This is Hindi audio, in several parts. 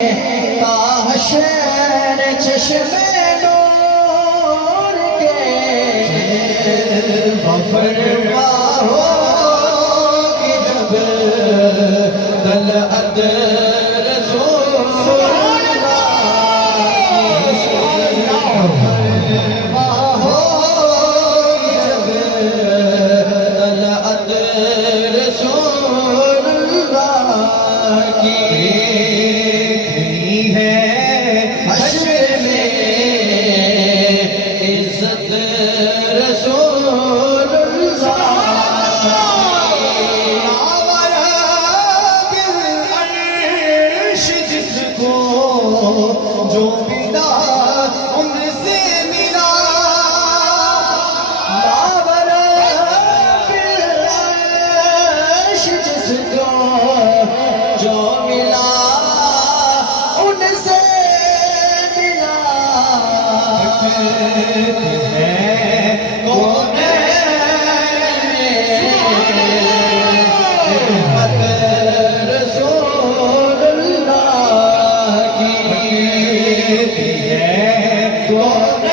ताहशर चश्मे नूर के फरमा होगी जब तलअत रसूल फरमा होगी जब तलअत रसूल की जो मिला उनसे मिला मावरा जिसको जो मिला उनसे मिला है कौन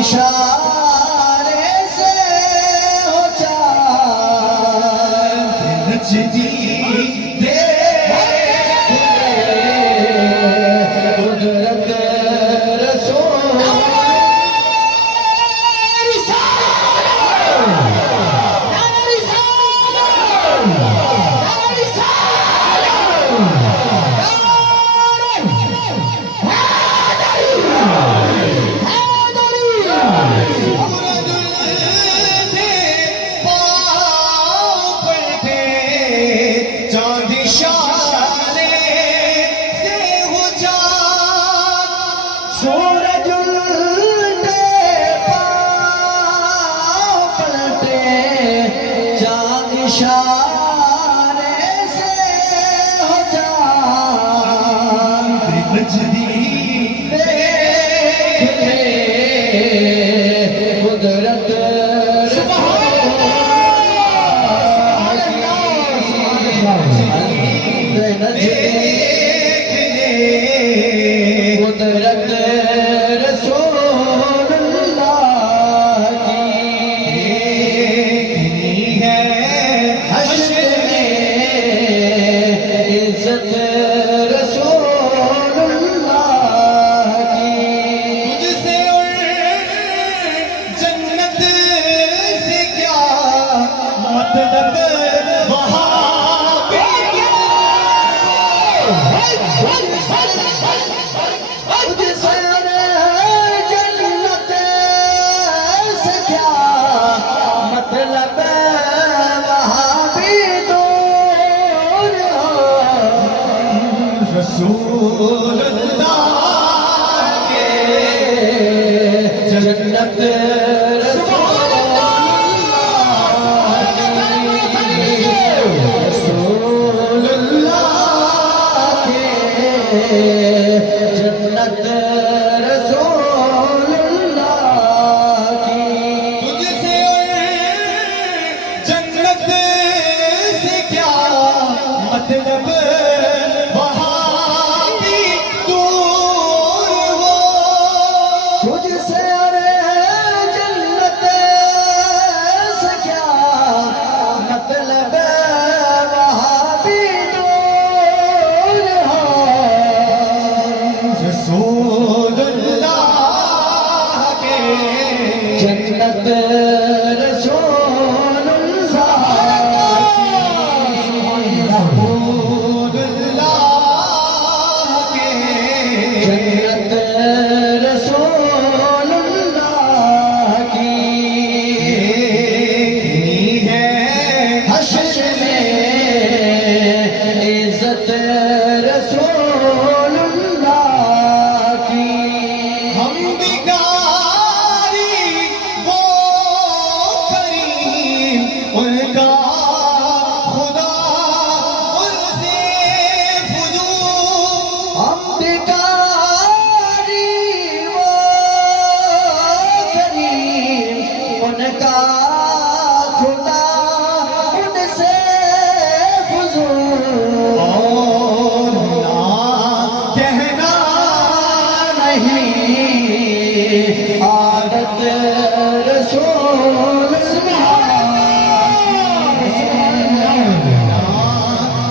इशारे से हो चाँद नचती कुदरत रसूल सूरज उल्टे पाँव पलटे चाँद इशारे से हो चाँद कुदरत कुदरत रसूलुल्लाह की है हश्र में इज्जत रसूलुल्लाह की तुझसे और जन्नत से क्या मतलब वहाँ जन्नत से क्या मतलब वहाँ भी दूर हो रसूलुल्लाह के जन्नत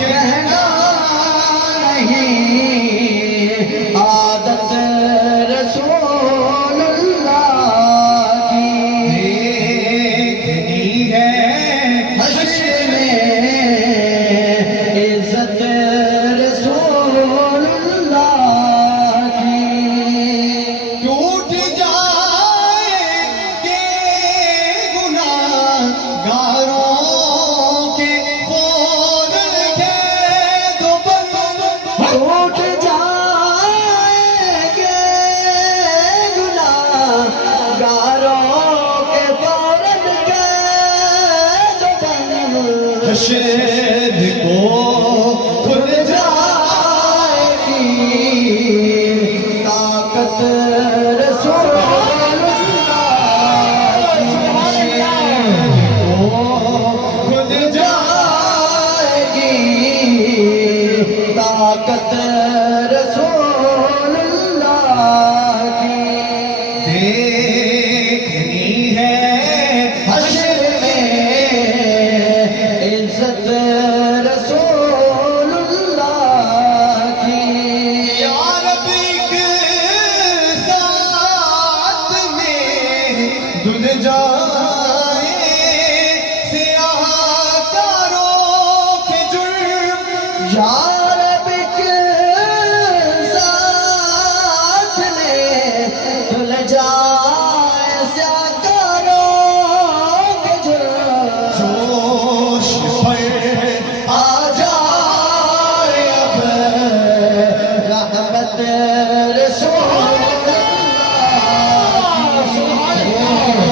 कहना नहीं आदत रसूलुल्लाह की देखनी है हश्र में इज्जत रसूलुल्लाह की टूट जाएंगे गुनाहगारों के फौरन के दो टूट जाएंगे गुनाहगारों के फौरन के दो हश्र को खुल जाएगी ताकत रसूलुल्लाह को खुल जाएगी ताकत रसूलुल्लाह की देखनी है हश्र में इज्जत रसूलुल्लाह की या रब्बी के साथ में धुल जाए सियाहकारों के जुर्म या रब्बी के साथ में धुल जाए सियाहकारों के जुर्म जोश पर आ जाए अब रहमत रसूलुल्लाह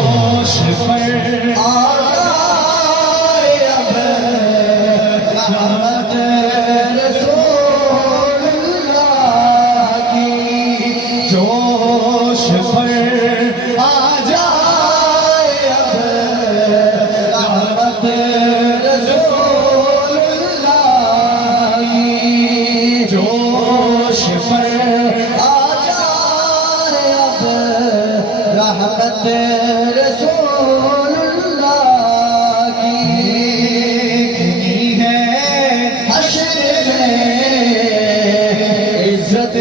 जोश पर आ जाए अब रहमत रसूलुल्लाह की जोश पर आ जाए अब रहमत रसूलुल्लाह की जोश पर आ जाए अब रहमत रसूलुल्लाह की देखनी है हश्र में इज्जत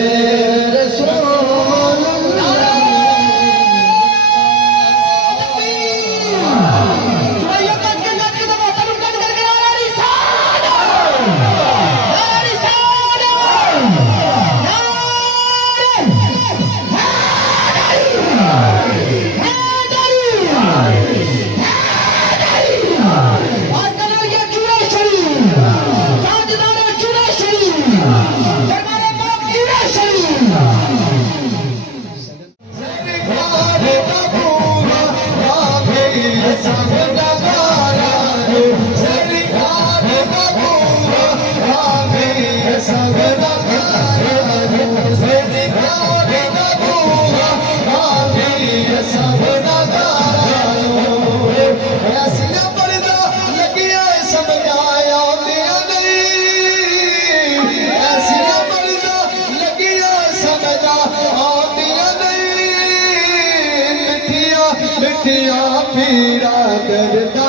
मिठिया पीरा करता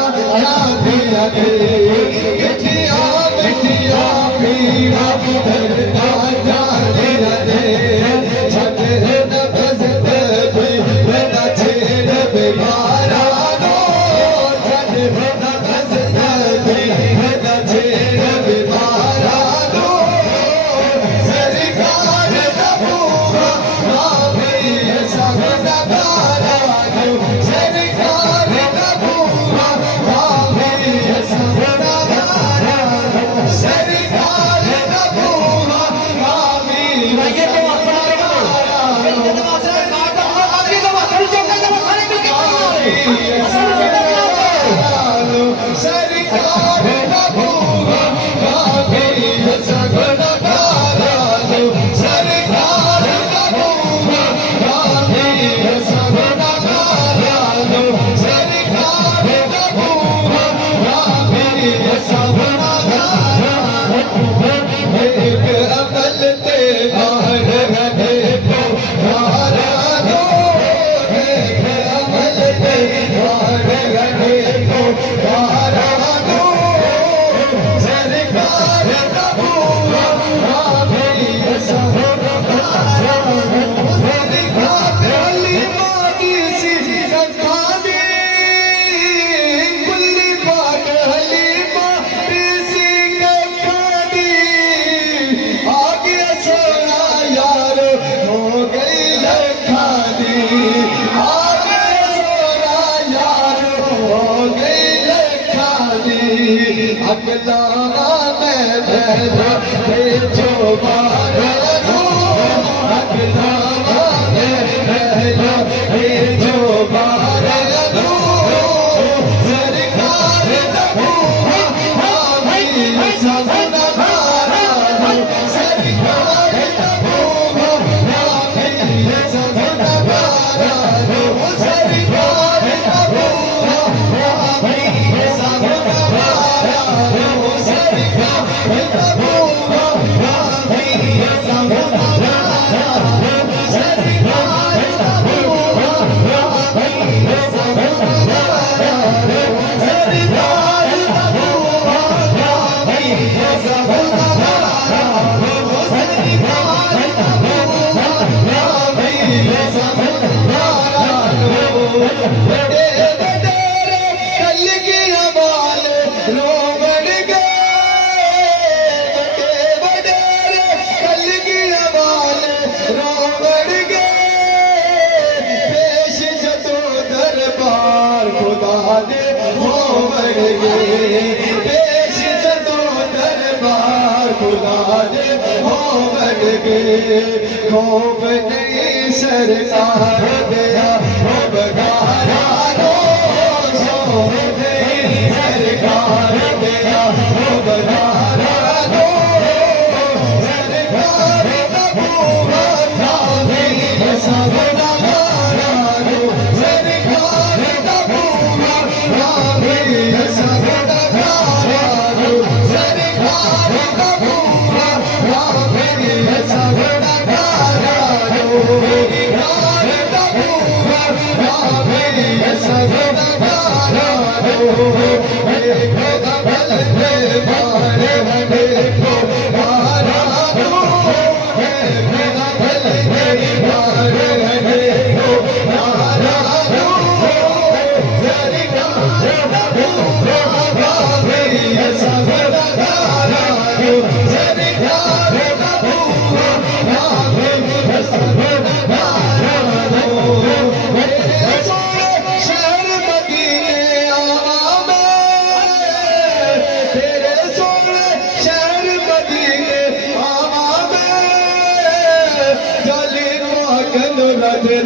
मिठिया मिठिया मिठिया पीरा करता Hare हो गई लखानी अगला मैं जो बारा अगला मैं जो बारा सरकार खौफ नहीं सरकार गया बगारा सो नहीं सरकार गया बगारा सरकार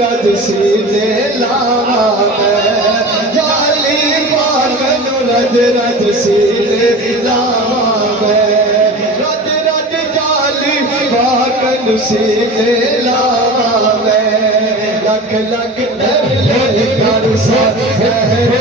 रज सीने लावा जाली पागल रज सीने लावा रज जाली पागल सीने लावा लख लख कर